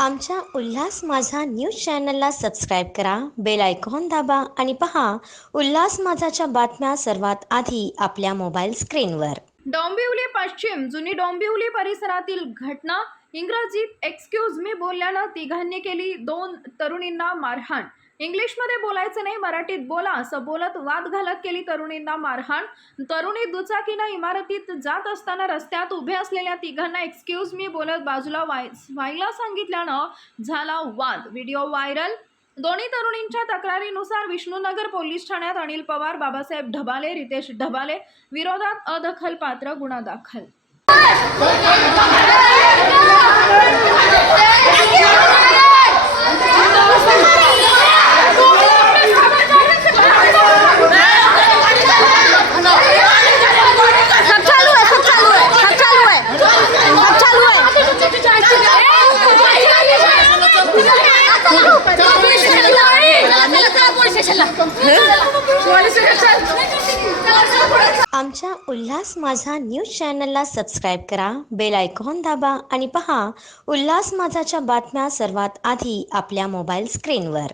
आमच्या उल्हास माझा न्यूज चॅनलला सबस्क्राईब करा, बेल आयकॉन दाबा आणि पहा उल्हास माझाच्या बातम्या सर्वात आधी आपल्या मोबाईल स्क्रीनवर। डोंबिवली पश्चिम जुनी डोंबिवली परिसरातील घटना। इंग्रजीत एक्सक्यूज मी बोलल्यानं तिघांनी केली 2 तरुणींना मारहाण। इंग्लिशमध्ये बोलायचं नाही, मराठीत बोला असं बोलत वाद घालत केली तरुणींना मारहाण। तरुणी दुचाकीनं इमारतीत जात असताना रस्त्यात उभे असलेल्या तिघांना एक्सक्यूज मी बोलत बाजूला व्हायला सांगितल्यानं झाला वाद। Video viral. दोन्ही तरुणींच्या तक्रारीनुसार विष्णुनगर पोलीस ठाण्यात अनिल पवार, बाबासाहेब ढबाले, रितेश ढबाले विरोधात अदखलपात्र गुन्हा दाखल। आमच्या उल्हास माझा न्यूज चॅनलला सबस्क्राईब करा, बेल आयकॉन दाबा आणि पहा उल्हास माझाच्या बातम्या सर्वात आधी आपल्या मोबाईल स्क्रीनवर।